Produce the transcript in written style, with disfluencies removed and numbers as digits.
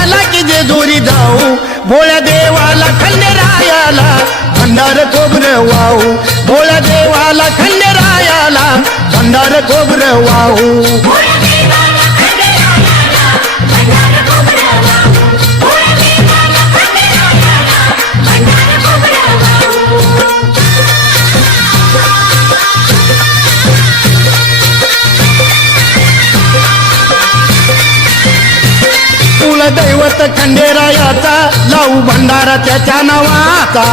झाला की जेजुरी जाऊ भोळ्या देवाला खंडेरायाला भंडार खोबरं वाहू भोळ्या देवाला खंडेरायाला भंडार खोबरं वाहू दैवत खंडेरायाचा लावू भंडारा त्याच्या नावाचा